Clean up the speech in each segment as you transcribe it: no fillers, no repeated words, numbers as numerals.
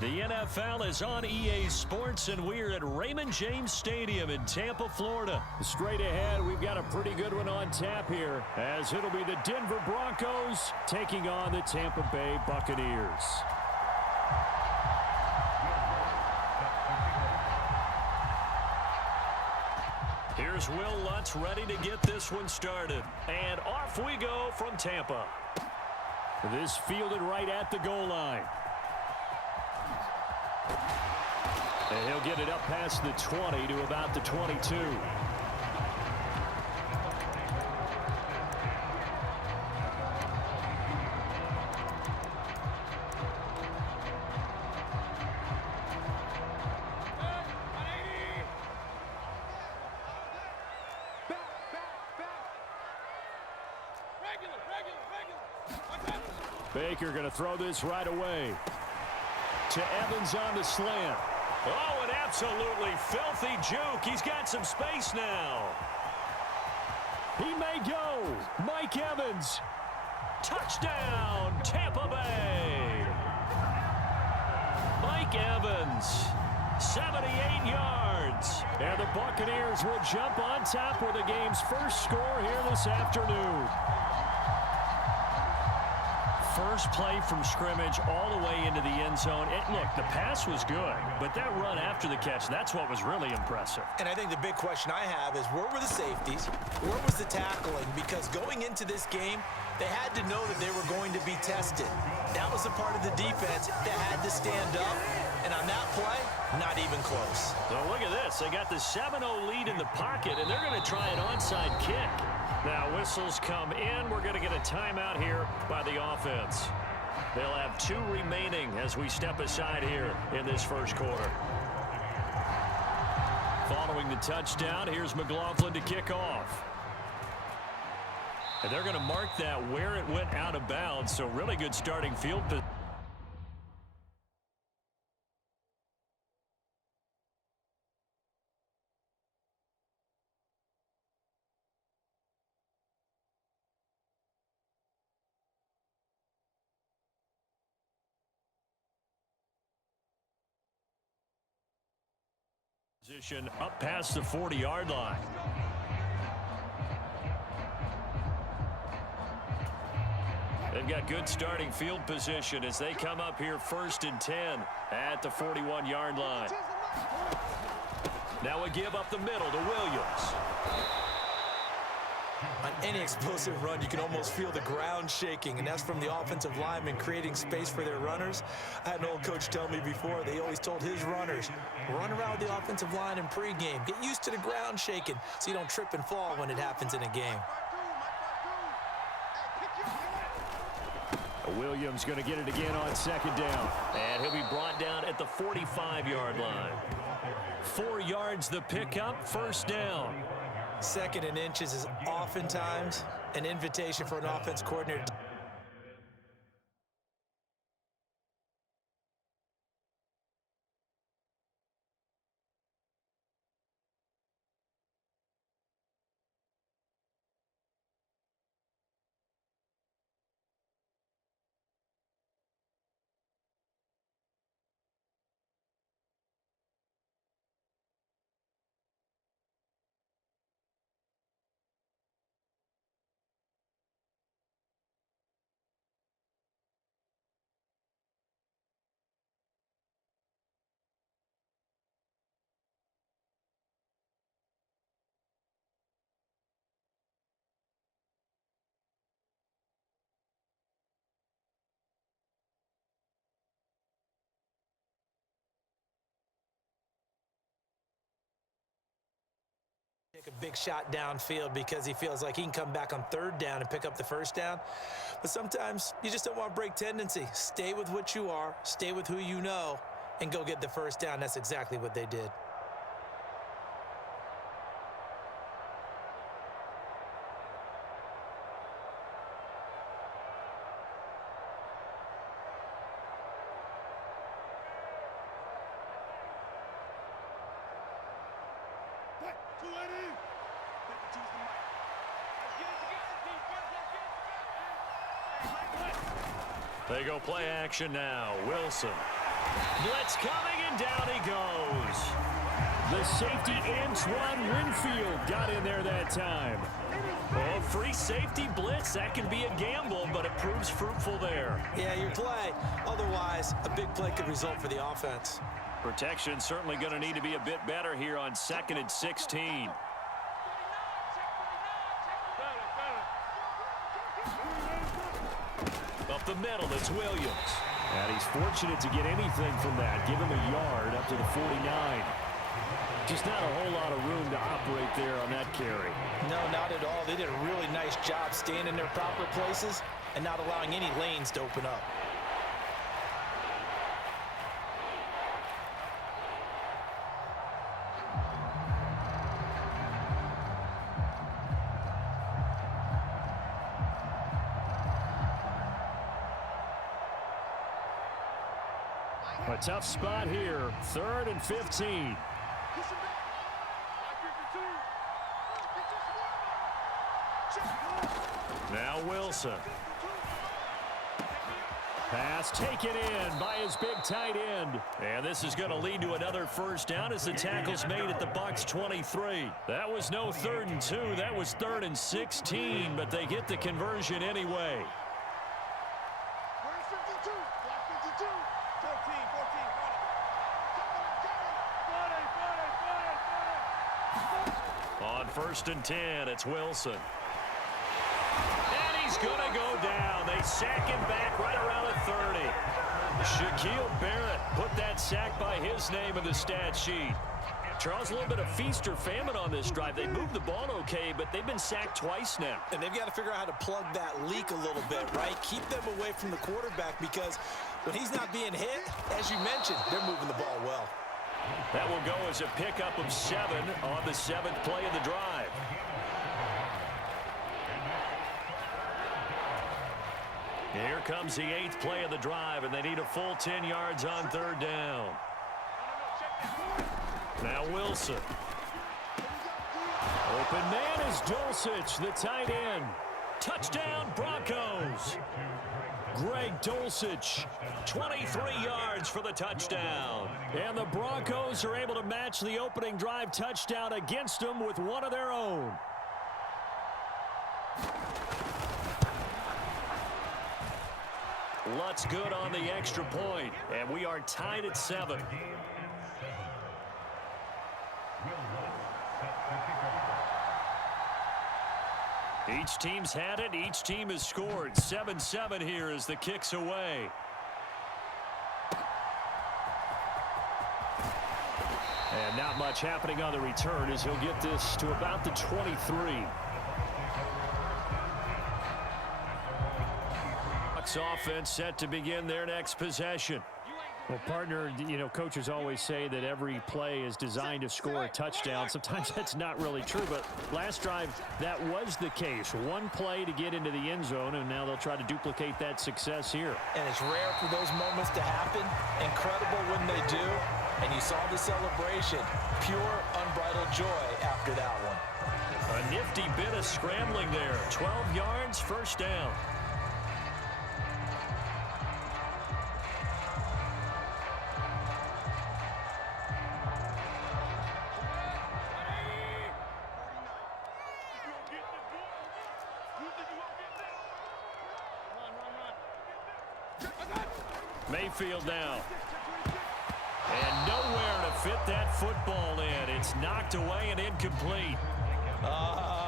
The NFL is on EA Sports, and we're at Raymond James Stadium in Tampa, Florida. Straight ahead, we've got a pretty good one on tap here, as it'll be the Denver Broncos taking on the Tampa Bay Buccaneers. Here's Will Lutz ready to get this one started. And off we go from Tampa. This fielded right at the goal line. And he'll get it up past the 20 to about the 22. Baker going to throw this right away. To Evans on the slant. Oh, an absolutely filthy juke. He's got some space now. He may go. Mike Evans. Touchdown, Tampa Bay. Mike Evans, 78 yards. And the Buccaneers will jump on top with the game's first score here this afternoon. First play from scrimmage all the way into the end zone. Look, the pass was good, but that run after the catch, that's what was really impressive. And I think the big question I have is, where were the safeties? Where was the tackling? Because going into this game, they had to know that they were going to be tested. That was a part of the defense that had to stand up. And on that play, not even close. So look at this. They got the 7-0 lead in the pocket, and they're going to try an onside kick. Now, whistles come in. We're going to get a timeout here by the offense. They'll have 2 remaining as we step aside here in this first quarter. Following the touchdown, here's McLaughlin to kick off. And they're going to mark that where it went out of bounds, so really good starting field position. Position up past the 40-yard line. They've got good starting field position as they come up here 1st and 10 at the 41-yard line. Now a give up the middle to Williams. On any explosive run, you can almost feel the ground shaking, and that's from the offensive linemen creating space for their runners. I had an old coach tell me before, they always told his runners, run around the offensive line in pregame. Get used to the ground shaking so you don't trip and fall when it happens in a game. Williams going to get it again on 2nd down. And he'll be brought down at the 45-yard line. 4 yards the pickup, 1st down. 2nd and inches is oftentimes an invitation for an offense coordinator. Take a big shot downfield because he feels like he can come back on 3rd down and pick up the 1st down. But sometimes you just don't want to break tendency. Stay with what you are, stay with who you know, and go get the 1st down. That's exactly what they did. They go play action now. Wilson Blitz coming, and down he goes. The safety, Antoine Winfield, got in there that time. Oh, free safety blitz. That can be a gamble, but it proves fruitful there. Yeah, your play. Otherwise, a big play could result for the offense. Protection certainly going to need to be a bit better here on 2nd and 16. Up the middle, it's Williams. And he's fortunate to get anything from that. Give him a yard up to the 49. Just not a whole lot of room to operate there on that carry. No, not at all. They did a really nice job staying in their proper places and not allowing any lanes to open up. A tough spot here. 3rd and 15. Now Wilson. Pass taken in by his big tight end. And this is going to lead to another first down as the tackle's made at the Bucs 23. That was no 3rd and 2. That was 3rd and 16, but they get the conversion anyway. On 1st and 10, it's Wilson. And he's going to go down. They sack him back right around the 30. Shaquille Barrett put that sack by his name in the stat sheet. Charles, a little bit of feast or famine on this drive. They moved the ball okay, but they've been sacked twice now. And they've got to figure out how to plug that leak a little bit, right? Keep them away from the quarterback because when he's not being hit, as you mentioned, they're moving the ball well. That will go as a pickup of 7 on the 7th play of the drive. Here comes the 8th play of the drive, and they need a full 10 yards on 3rd down. Now Wilson. Open man is Dulcich, the tight end. Touchdown, Broncos. Greg Dulcich, 23 yards for the touchdown. And the Broncos are able to match the opening drive touchdown against them with one of their own. Lutz good on the extra point, and we are tied at 7. Each team's had it. Each team has scored. 7-7 here as the kick's away. And not much happening on the return as he'll get this to about the 23. Bucs offense set to begin their next possession. Well, partner, you know, coaches always say that every play is designed to score a touchdown. Sometimes that's not really true, but last drive, that was the case. One play to get into the end zone, and now they'll try to duplicate that success here. And it's rare for those moments to happen. Incredible when they do. And you saw the celebration. Pure, unbridled joy after that one. A nifty bit of scrambling there. 12 yards, first down. Mayfield now. And nowhere to fit that football in. It's knocked away and incomplete.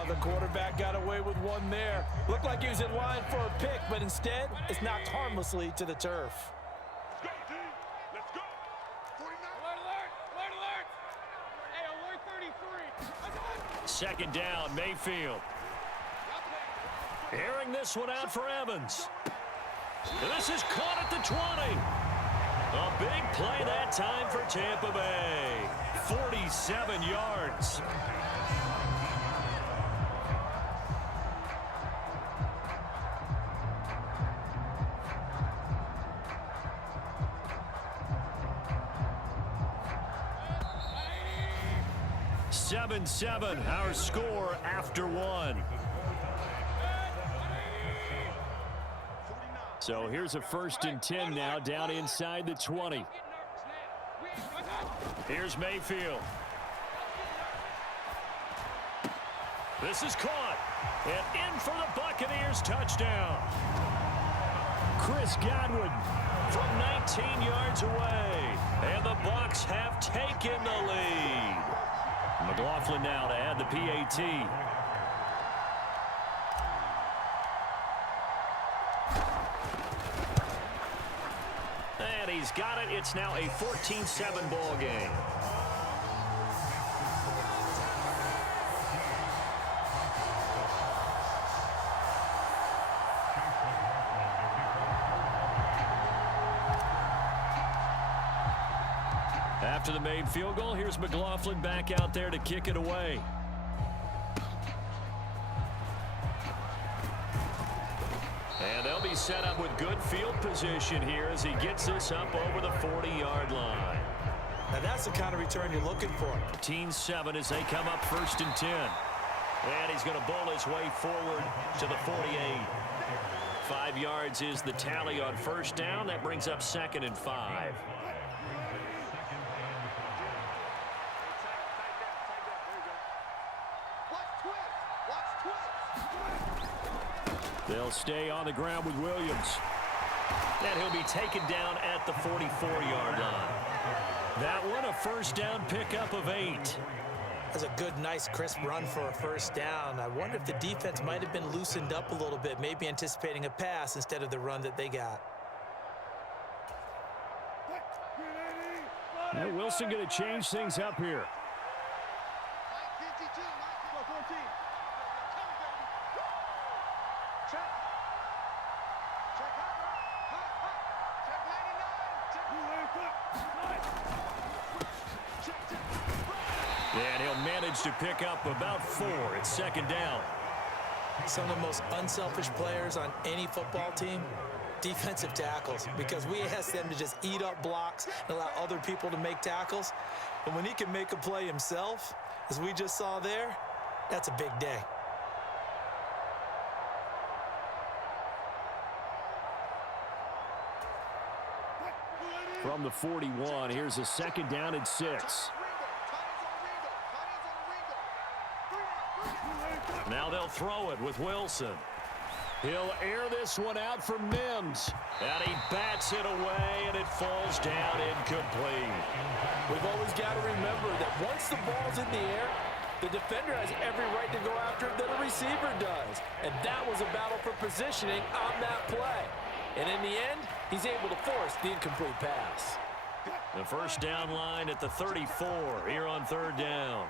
The quarterback got away with one there. Looked like he was in line for a pick, but instead, it's knocked harmlessly to the turf. Let's go, team. Let's go. 49. Alert, alert, alert. Hey, alert 33. Second down, Mayfield. Airing this one out for Evans. And this is caught at the 20. A big play that time for Tampa Bay. 47 yards. Seven, our score after one. So here's a 1st and 10 now down inside the 20. Here's Mayfield. This is caught. And in for the Buccaneers touchdown. Chris Godwin from 19 yards away. And the Bucs have taken the lead. McLaughlin now to add the PAT. And he's got it. It's now a 14-7 ball game. After the made field goal, here's McLaughlin back out there to kick it away. And they'll be set up with good field position here as he gets this up over the 40-yard line. Now that's the kind of return you're looking for. 14-7 as they come up 1st and 10. And he's going to bowl his way forward to the 48. 5 yards is the tally on 1st down. That brings up 2nd and 5. They'll stay on the ground with Williams. And he'll be taken down at the 44-yard line. That one, a 1st down pickup of 8. That's a good, nice, crisp run for a 1st down. I wonder if the defense might have been loosened up a little bit, maybe anticipating a pass instead of the run that they got. Now Wilson going to change things up here. And he'll manage to pick up about 4. It's 2nd down. Some of the most unselfish players on any football team, defensive tackles, because we ask them to just eat up blocks and allow other people to make tackles. But when he can make a play himself, as we just saw there, that's a big day. From the 41, here's a 2nd down and 6. Now they'll throw it with Wilson. He'll air this one out for Mims. And he bats it away, and it falls down incomplete. We've always got to remember that once the ball's in the air, the defender has every right to go after it that a receiver does. And that was a battle for positioning on that play. And in the end, he's able to force the incomplete pass. The 1st down line at the 34 here on 3rd down.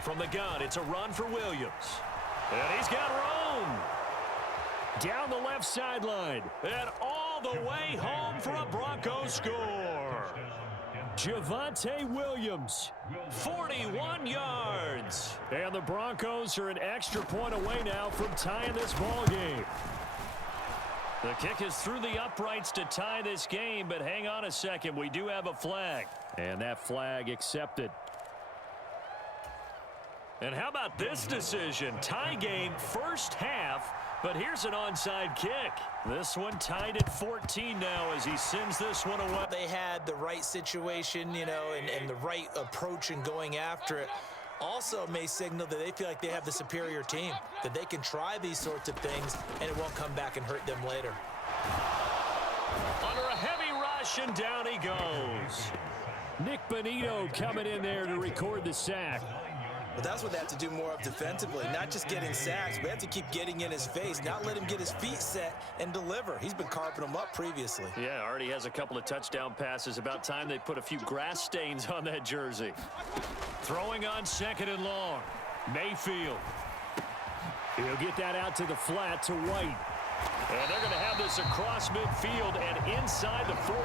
From the gun, it's a run for Williams. And he's got room. Down the left sideline. And all the way home for a Broncos score. Javonte Williams, 41 yards. And the Broncos are an extra point away now from tying this ball game. The kick is through the uprights to tie this game, but hang on a second. We do have a flag. And that flag accepted. And how about this decision? Tie game, 1st half, but here's an onside kick. This one tied at 14 now as he sends this one away. They had the right situation, you know, and the right approach in going after it. Also may signal that they feel like they have the superior team, that they can try these sorts of things, and it won't come back and hurt them later. Under a heavy rush, and down he goes. Nick Bonito coming in there to record the sack. But that's what they have to do more of defensively, not just getting sacks, but they have to keep getting in his face, not let him get his feet set and deliver. He's been carping them up previously. Yeah, already has a couple of touchdown passes. About time they put a few grass stains on that jersey. Throwing on 2nd and long. Mayfield. He'll get that out to the flat to White. And they're going to have this across midfield and inside the 45.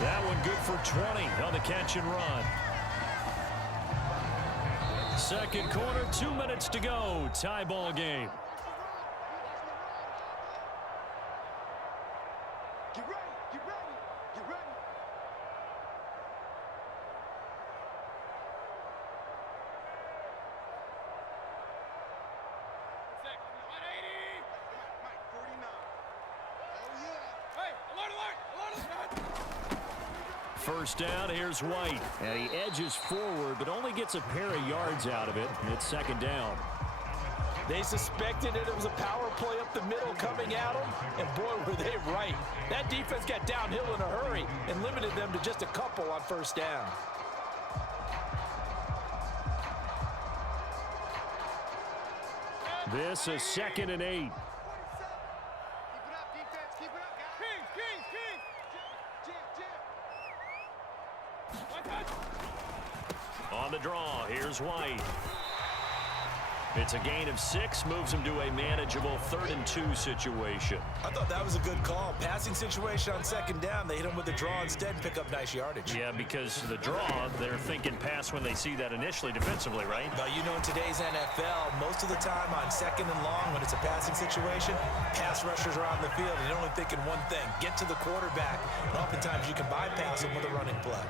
That one good for 20 on the catch and run. 2nd quarter, 2 minutes to go. Tie ball game. Get ready, get ready, get ready. First down, here's White. And he edges forward, but only gets a pair of yards out of it. It's second down. They suspected it was a power play up the middle coming at them, and boy, were they right. That defense got downhill in a hurry and limited them to just a couple on first down. This is 2nd and 8. Keep it up, defense. Keep it up, guys. On the draw, here's White. It's a gain of 6, moves him to a manageable 3rd and 2 situation. I thought that was a good call. Passing situation on second down. They hit him with the draw instead and pick up nice yardage. Yeah, because the draw, they're thinking pass when they see that initially defensively, right? But you know, in today's NFL, most of the time on second and long, when it's a passing situation, pass rushers are on the field and they're only thinking one thing, get to the quarterback. And oftentimes you can bypass them with a running play.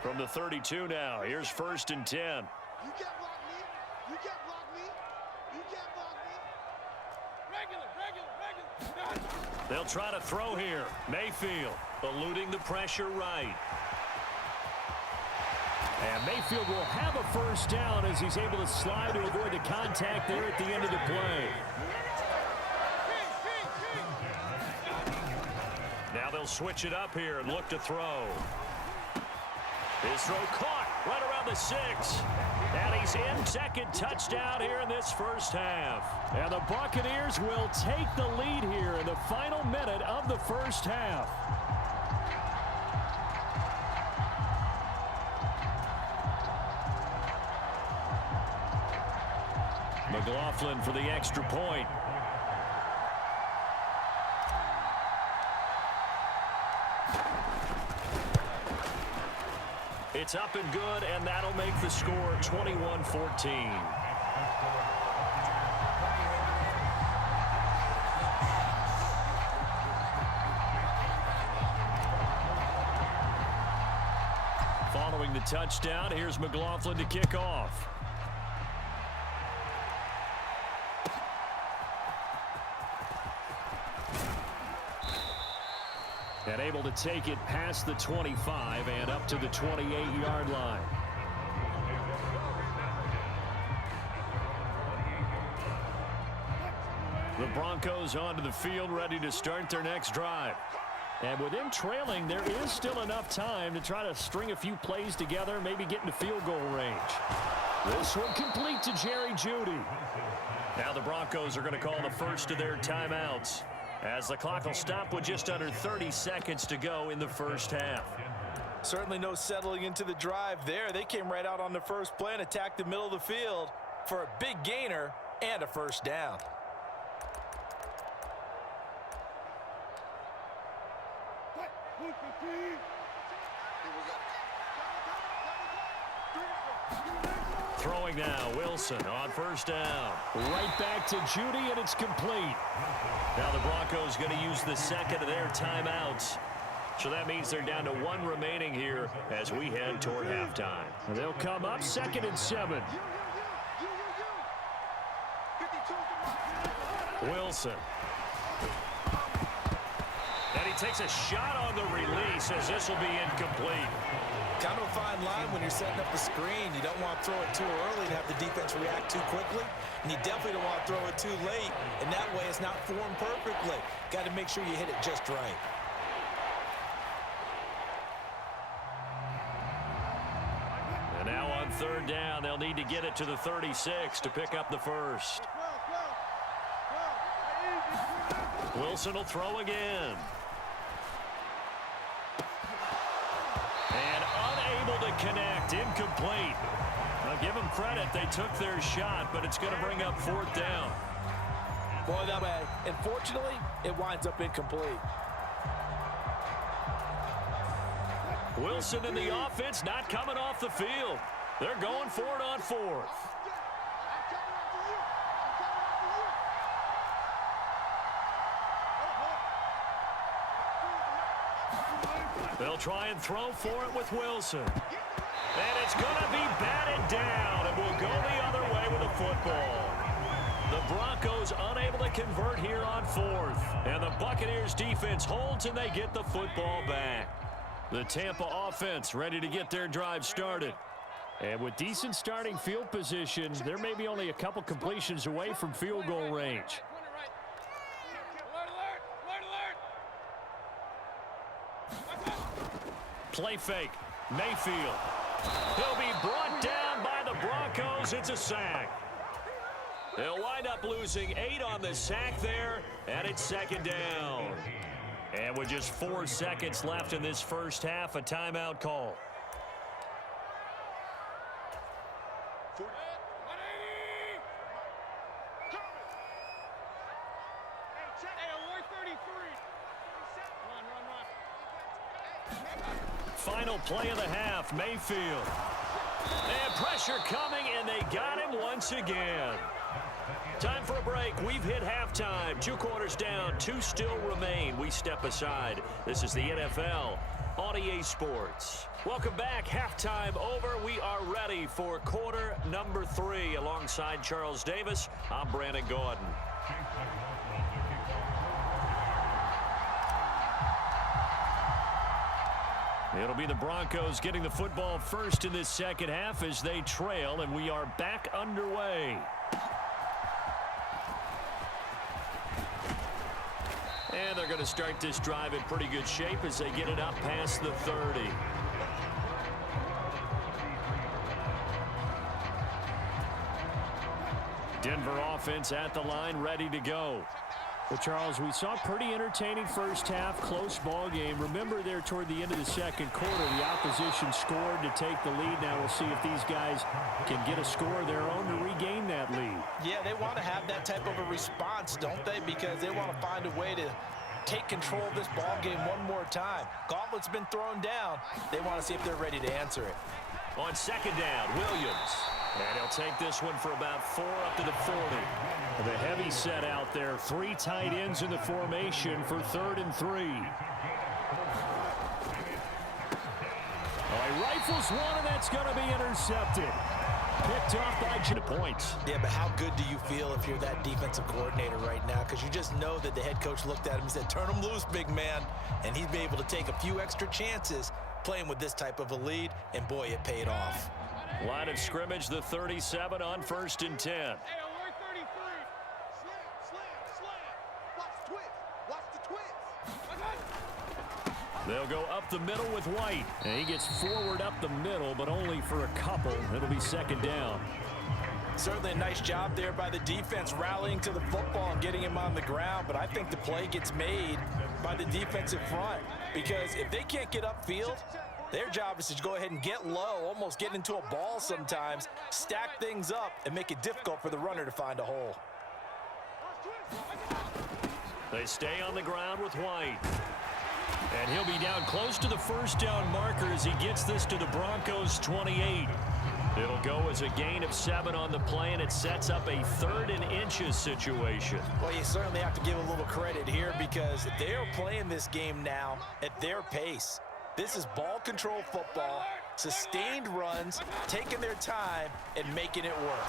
From the 32 now, here's 1st and 10. You can't block me. You can't block me. You can't block me. Regular. They'll try to throw here. Mayfield eluding the pressure right. And Mayfield will have a first down as he's able to slide to avoid the contact there at the end of the play. Now they'll switch it up here and look to throw. His throw caught right around the 6. And he's in, second touchdown here in this first half. And the Buccaneers will take the lead here in the final minute of the first half. McLaughlin for the extra point. It's up and good, and that'll make the score 21-14. Following the touchdown, here's McLaughlin to kick off. And able to take it past the 25 and up to the 28-yard line. The Broncos onto the field, ready to start their next drive. And with them trailing, there is still enough time to try to string a few plays together, maybe get into field goal range. This one complete to Jerry Jeudy. Now the Broncos are going to call the first of their timeouts, as the clock will stop with just under 30 seconds to go in the first half. Certainly no settling into the drive there. They came right out on the first play and attacked the middle of the field for a big gainer and a first down. Throwing now, Wilson on first down. Right back to Jeudy, and it's complete. Now the Broncos going to use the second of their timeouts. So that means they're down to 1 remaining here as we head toward halftime. They'll come up 2nd and 7. Wilson. And he takes a shot on the release as this will be incomplete. Kind of a fine line when you're setting up the screen. You don't want to throw it too early and have the defense react too quickly. And you definitely don't want to throw it too late. And that way it's not formed perfectly. Got to make sure you hit it just right. And now on third down, they'll need to get it to the 36 to pick up the first. Wilson will throw again. And unable to connect, incomplete. I'll give them credit, they took their shot, but it's going to bring up 4th down. Boy, that way, unfortunately, it winds up incomplete. Wilson in the offense not coming off the field. They're going for it on 4th. They'll try and throw for it with Wilson. And it's going to be batted down, and we'll go the other way with the football. The Broncos unable to convert here on fourth. And the Buccaneers defense holds and they get the football back. The Tampa offense ready to get their drive started. And with decent starting field position, they're maybe only a couple completions away from field goal range. Play fake. Mayfield. He'll be brought down by the Broncos. It's a sack. They'll wind up losing 8 on the sack there, and it's second down. And with just 4 seconds left in this first half, a timeout call. Final play of the half, Mayfield. And pressure coming, and they got him once again. Time for a break. We've hit halftime. 2 quarters down, 2 still remain. We step aside. This is the NFL on EA Sports. Welcome back. Halftime over. We are ready for quarter number 3. Alongside Charles Davis, I'm Brandon Gordon. It'll be the Broncos getting the football first in this second half as they trail, and we are back underway. And they're going to start this drive in pretty good shape as they get it up past the 30. Denver offense at the line, ready to go. Well, Charles, we saw a pretty entertaining first half, close ball game. Remember there toward the end of the second quarter, the opposition scored to take the lead. Now we'll see if these guys can get a score of their own to regain that lead. Yeah, they want to have that type of a response, don't they? Because they want to find a way to take control of this ball game one more time. Gauntlet's been thrown down. They want to see if they're ready to answer it. On second down, Williams. And he'll take this one for about 4 up to the 40. The heavy set out there. 3 tight ends in the formation for 3rd and 3. Oh, he rifles one, and that's going to be intercepted. Picked off by 2 points. Yeah, but how good do you feel if you're that defensive coordinator right now? Because you just know that the head coach looked at him and said, turn him loose, big man. And he's been able to take a few extra chances playing with this type of a lead, and boy, it paid off. Line of scrimmage, the 37 on 1st and 10. Hey, alert 33. Slam. Watch the twist. Watch the twist. They'll go up the middle with White. And he gets forward up the middle, but only for a couple. It'll be second down. Certainly a nice job there by the defense rallying to the football and getting him on the ground, but I think the play gets made by the defensive front because if they can't get upfield, their job is to go ahead and get low, almost get into a ball sometimes, stack things up, and make it difficult for the runner to find a hole. They stay on the ground with White. And he'll be down close to the first down marker as he gets this to the Broncos 28. It'll go as a gain of 7 on the play, and it sets up a 3rd and inches situation. Well, you certainly have to give a little credit here because they are playing this game now at their pace. This is ball control football, sustained runs, taking their time, and making it work.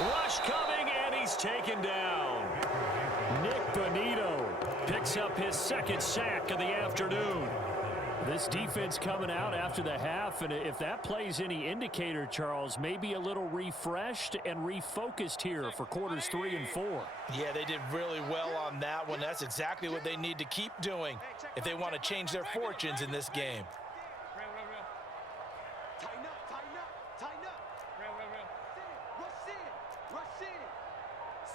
Rush coming, and he's taken down. Nick Bonito picks up his 2nd sack of the afternoon. This defense coming out after the half, and if that plays any indicator, Charles, maybe a little refreshed and refocused here for quarters 3 and 4. Yeah, they did really well on that one. That's exactly what they need to keep doing if they want to change their fortunes in this game. Tighten up. Rush in.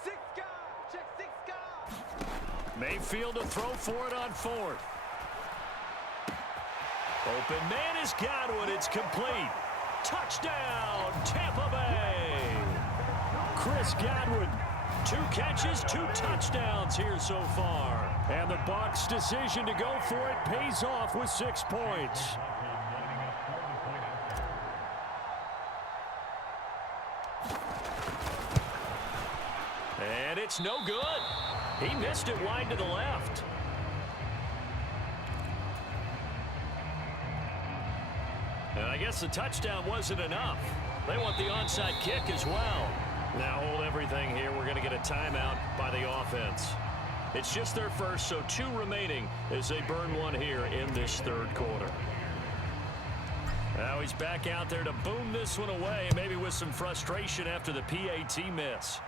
6 guys. Check 6 guys. Mayfield to throw for it on 4th. Open man is Godwin. It's complete. Touchdown, Tampa Bay. Chris Godwin, 2 catches, 2 touchdowns here so far. And the Bucs' decision to go for it pays off with 6 points. And it's no good. He missed it wide to the left. And I guess the touchdown wasn't enough. They want the onside kick as well. Now hold everything here. We're going to get a timeout by the offense. It's just their first, so 2 remaining as they burn one here in this third quarter. Now he's back out there to boom this one away, maybe with some frustration after the PAT miss.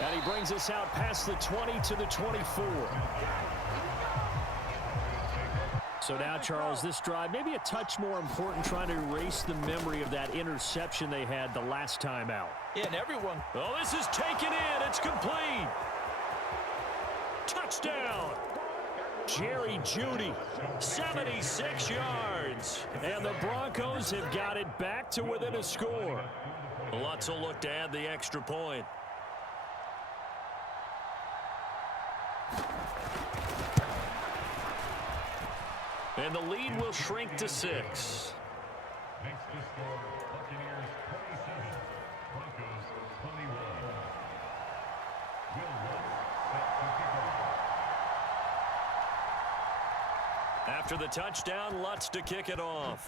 And he brings us out past the 20 to the 24. So now, Charles, this drive maybe a touch more important, trying to erase the memory of that interception they had the last time out. Yeah, and everyone. Oh, this is taken in. It's complete. Touchdown. Jerry Jeudy, 76 yards. And the Broncos have got it back to within a score. Lutz will look to add the extra point. And the lead will shrink to 6. Next to score, Buccaneers 27, Broncos 21. Will Lutz set to kick off. After the touchdown, Lutz to kick it off.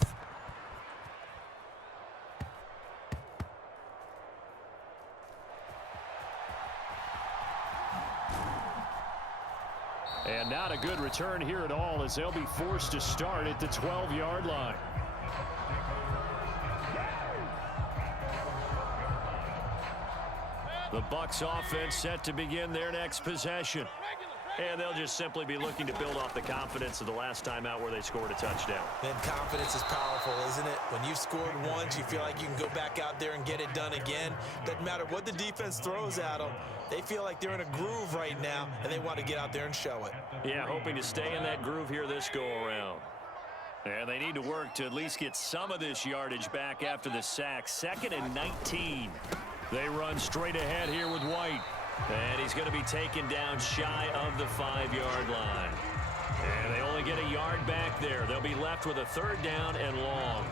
And not a good return here at all, as they'll be forced to start at the 12-yard line. The Bucs offense set to begin their next possession. And they'll just simply be looking to build off the confidence of the last time out where they scored a touchdown. Then confidence is powerful, isn't it? When you've scored once, you feel like you can go back out there and get it done again. Doesn't matter what the defense throws at them. They feel like they're in a groove right now, and they want to get out there and show it. Yeah, hoping to stay in that groove here this go-around. And they need to work to at least get some of this yardage back after the sack. 2nd and 19. They run straight ahead here with White. And he's going to be taken down shy of the 5-yard line. And they only get a yard back there. They'll be left with a 3rd down and long.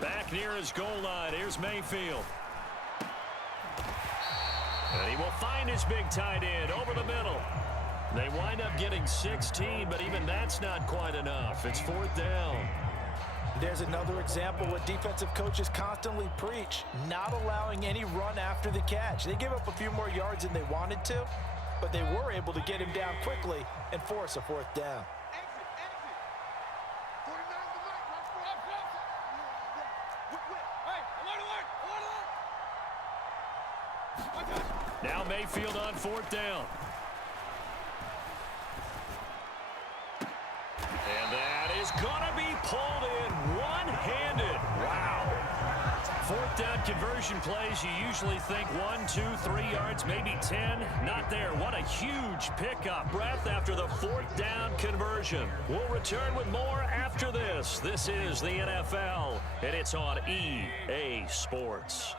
Back near his goal line. Here's Mayfield. And he will find his big tight end over the middle. They wind up getting 16, but even that's not quite enough. It's 4th down. There's another example what defensive coaches constantly preach, not allowing any run after the catch. They gave up a few more yards than they wanted to, but they were able to get him down quickly and force a 4th down. Now Mayfield on 4th down. And that is going to be pulled in one-handed. Wow. 4th down conversion plays, you usually think 1, 2, 3 yards, maybe 10. Not there. What a huge pickup. Breath after the 4th down conversion. We'll return with more after this. This is the NFL, and it's on EA Sports.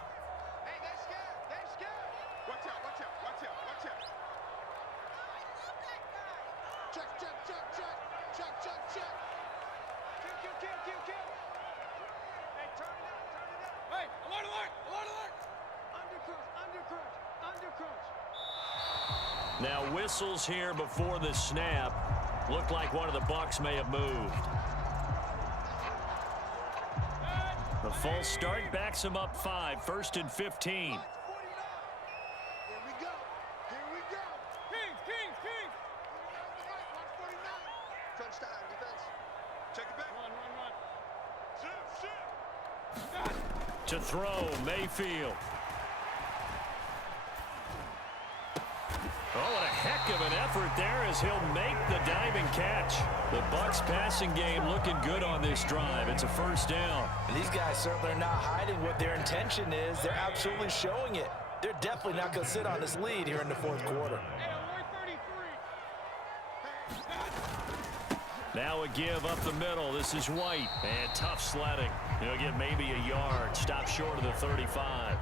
Now whistles here before the snap. Looked like one of the Bucs may have moved. The false start backs him up 5. 1st and 15. Here we go. Here we go. Kings. Touchdown, defense. Check it back. Run. Shift. To throw, Mayfield. Oh, what a heck of an effort there as he'll make the diving catch. The Bucs passing game looking good on this drive. It's a 1st down. And these guys certainly are not hiding what their intention is. They're absolutely showing it. They're definitely not going to sit on this lead here in the 4th quarter. Now a give up the middle. This is White. And tough sledding. He'll get maybe a yard. Stop short of the 35.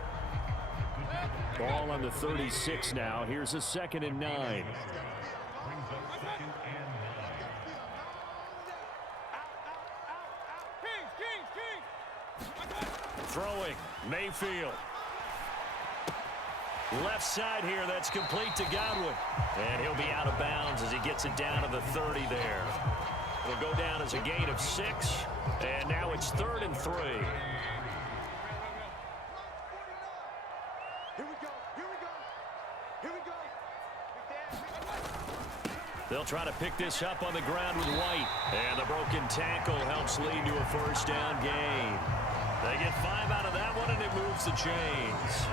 Ball on the 36 now. Here's a 2nd and 9. Throwing, Mayfield. Left side here, that's complete to Godwin. And he'll be out of bounds as he gets it down to the 30 there. It'll go down as a gain of 6, and now it's 3rd and 3. They'll try to pick this up on the ground with White. And the broken tackle helps lead to a first down gain. They get 5 out of that one, and it moves the chains.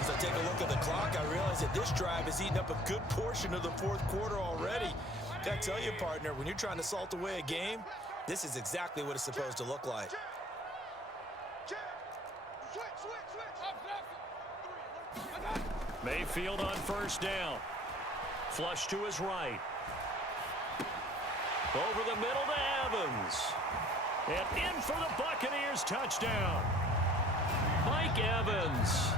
As I take a look at the clock, I realize that this drive has eaten up a good portion of the 4th quarter already. Gotta tell you, partner, when you're trying to salt away a game, this is exactly what it's supposed to look like. Mayfield on first down. Flush to his right. Over the middle to Evans. And in for the Buccaneers touchdown. Mike Evans,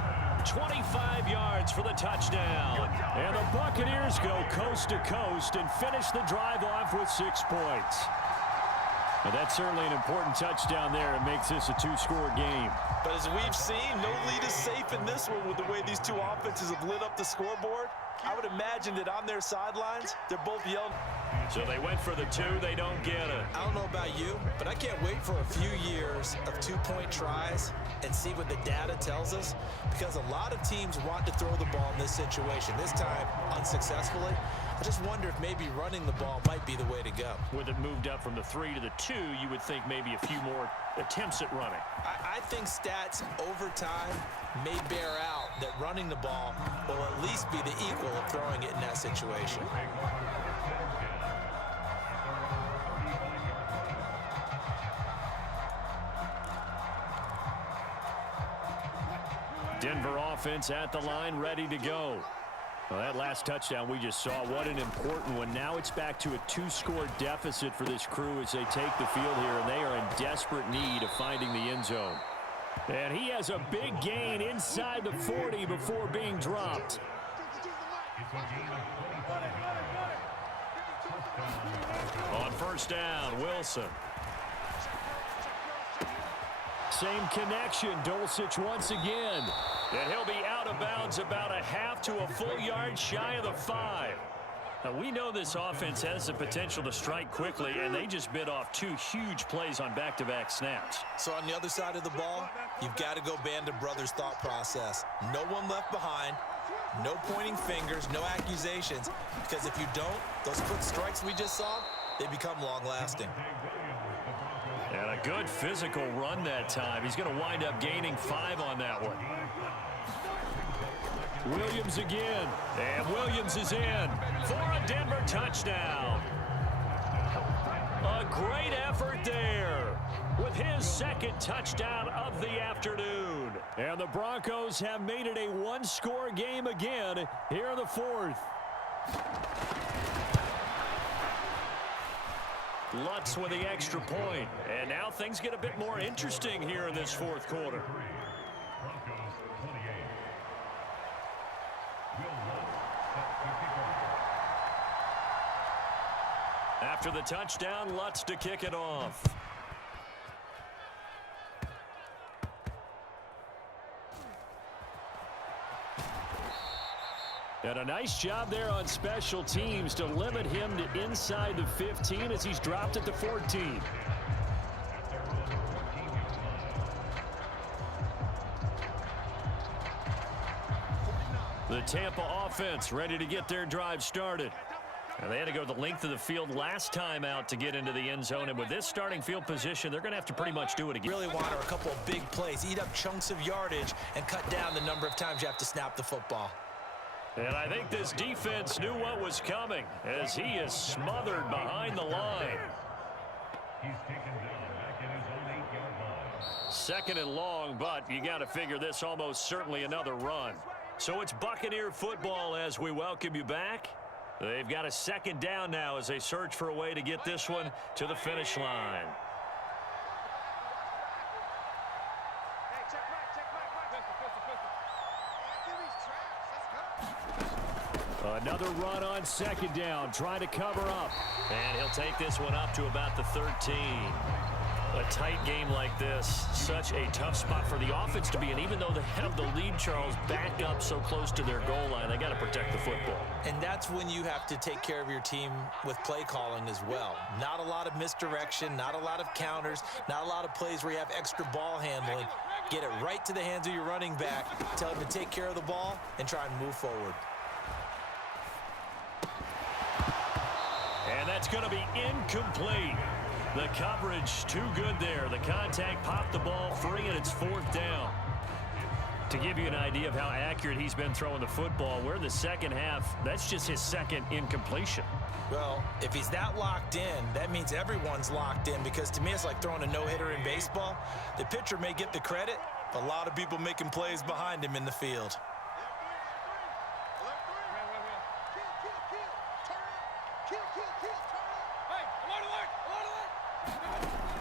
25 yards for the touchdown. And the Buccaneers go coast to coast and finish the drive off with 6 points. Well, that's certainly an important touchdown there. It makes this a 2-score game. But as we've seen, no lead is safe in this one with the way these two offenses have lit up the scoreboard. I would imagine that on their sidelines, they're both yelling. So they went for the 2. They don't get it. I don't know about you, but I can't wait for a few years of 2-point tries and see what the data tells us, because a lot of teams want to throw the ball in this situation. This time, unsuccessfully. I just wonder if maybe running the ball might be the way to go. With it moved up from the 3 to the 2, you would think maybe a few more attempts at running. I think stats over time may bear out that running the ball will at least be the equal of throwing it in that situation. Denver offense at the line, ready to go. Well, that last touchdown we just saw, what an important one. Now it's back to a 2-score deficit for this crew as they take the field here, and they are in desperate need of finding the end zone. And he has a big gain inside the 40 before being dropped. On first down, Wilson. Same connection, Dulcich once again. And he'll be out of bounds about a half to a full yard shy of the 5. Now, we know this offense has the potential to strike quickly, and they just bit off 2 huge plays on back-to-back snaps. So on the other side of the ball, you've got to go Band of Brothers thought process. No one left behind, no pointing fingers, no accusations, because if you don't, those quick strikes we just saw, they become long-lasting. And a good physical run that time. He's going to wind up gaining 5 on that one. Williams again. And Williams is in for a Denver touchdown. A great effort there with his 2nd touchdown of the afternoon. And the Broncos have made it a 1-score game again here in the 4th. Lutz with the extra point. And now things get a bit more interesting here in this 4th quarter. After the touchdown, Lutz to kick it off. And a nice job there on special teams to limit him to inside the 15 as he's dropped at the 14. The Tampa offense ready to get their drive started. And they had to go the length of the field last time out to get into the end zone. And with this starting field position, they're going to have to pretty much do it again. Really want a couple of big plays, eat up chunks of yardage, and cut down the number of times you have to snap the football. And I think this defense knew what was coming as he is smothered behind the line. Second and long, but you got to figure this almost certainly another run. So it's Buccaneer football as we welcome you back. They've got a 2nd down now as they search for a way to get this one to the finish line. Another run on 2nd down, trying to cover up. And he'll take this one up to about the 13. A tight game like this, such a tough spot for the offense to be in. Even though they have the lead, Charles, back up so close to their goal line, they got to protect the football. And that's when you have to take care of your team with play calling as well. Not a lot of misdirection, not a lot of counters, not a lot of plays where you have extra ball handling. Get it right to the hands of your running back, tell him to take care of the ball, and try and move forward. And that's going to be incomplete. The coverage too good there. The contact popped the ball free, and it's 4th down. To give you an idea of how accurate he's been throwing the football, we're in the second half. That's just his second incompletion. Well, if he's that locked in, that means everyone's locked in, because to me it's like throwing a no-hitter in baseball. The pitcher may get the credit, but a lot of people making plays behind him in the field.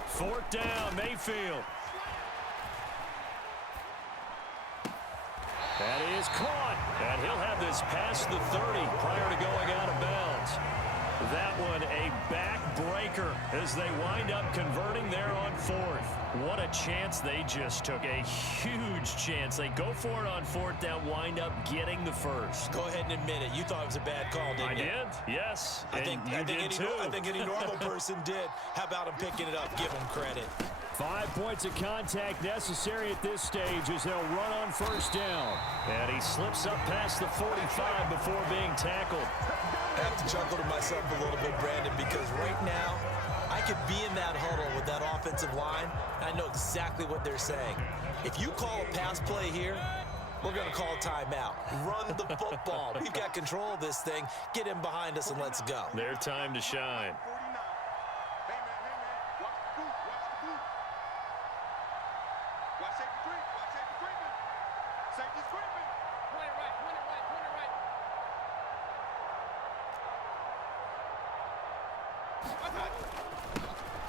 Fourth down, Mayfield. That is caught, and he'll have this past the 30 prior to going out of bounds. That one a backbreaker as they wind up converting there on 4th. What a chance they just took, a huge chance. They go for it on 4th down, wind up getting the first. Go ahead and admit it. You thought it was a bad call, didn't you? I did, yes. I think any normal person did. How about him picking it up? Give him credit. 5 points of contact necessary at this stage as they'll run on 1st down. And he slips up past the 45 before being tackled. I have to chuckle to myself a little bit, Brandon, because right now I could be in that huddle with that offensive line, and I know exactly what they're saying. If you call a pass play here, we're going to call a timeout. Run the football. We've got control of this thing. Get him behind us and let's go. Their time to shine.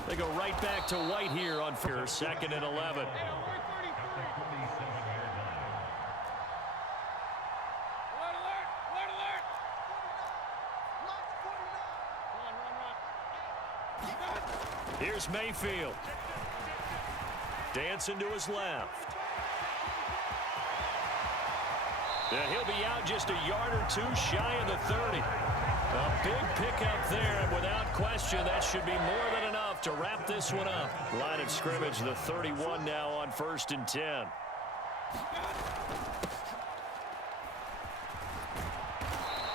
They go right back to White here on 2nd and 11. Here's Mayfield. Dancing to his left. And he'll be out just a yard or two shy of the 30. A big pickup there, and without question, that should be more than enough to wrap this one up. Line of scrimmage, the 31 now on 1st and 10.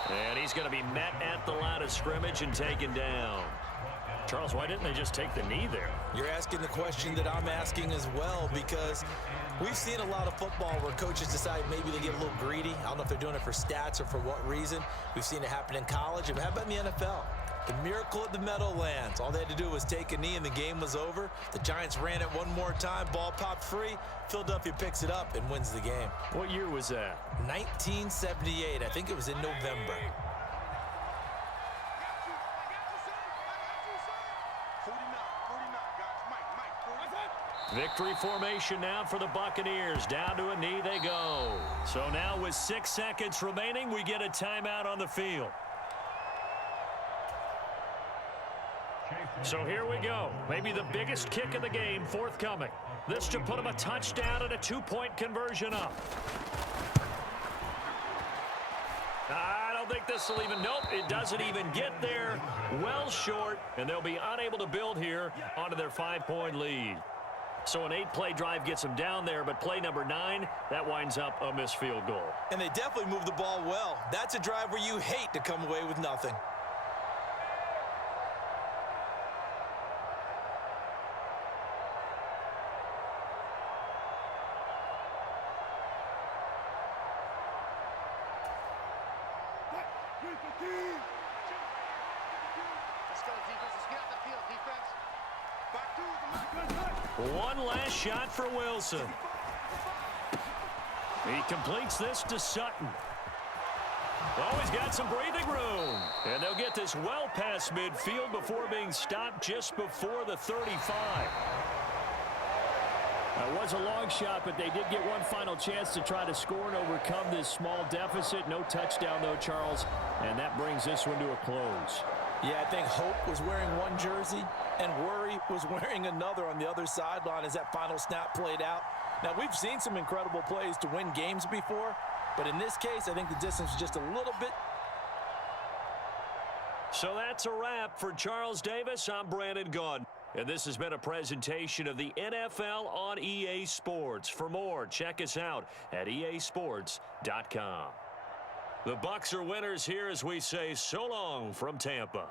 And he's going to be met at the line of scrimmage and taken down. Charles, why didn't they just take the knee there? You're asking the question that I'm asking as well, because we've seen a lot of football where coaches decide maybe they get a little greedy. I don't know if they're doing it for stats or for what reason. We've seen it happen in college. How about in the NFL? The miracle at the Meadowlands. All they had to do was take a knee and the game was over. The Giants ran it one more time. Ball popped free. Philadelphia picks it up and wins the game. What year was that? 1978. I think it was in November. Victory formation now for the Buccaneers. Down to a knee they go. So now with 6 seconds remaining, we get a timeout on the field. So here we go. Maybe the biggest kick of the game forthcoming. This to put them a touchdown and a 2-point conversion up. I don't think this will even, nope, it doesn't even get there. Well short, and they'll be unable to build here onto their 5-point lead. So an 8-play drive gets them down there, but play number 9, that winds up a missed field goal. And they definitely moved the ball well. That's a drive where you hate to come away with nothing. Let's go, defense. Let's get out the field, defense. Back to One last shot for Wilson. He completes this to Sutton. Oh, he's got some breathing room. And they'll get this well past midfield before being stopped just before the 35. That was a long shot, but they did get one final chance to try to score and overcome this small deficit. No touchdown, though, Charles. And that brings this one to a close. Yeah, I think hope was wearing one jersey and worry was wearing another on the other sideline as that final snap played out. Now, we've seen some incredible plays to win games before, but in this case, I think the distance was just a little bit. So that's a wrap for Charles Davis. I'm Brandon Gaudin. And this has been a presentation of the NFL on EA Sports. For more, check us out at easports.com. The Bucs are winners here as we say so long from Tampa.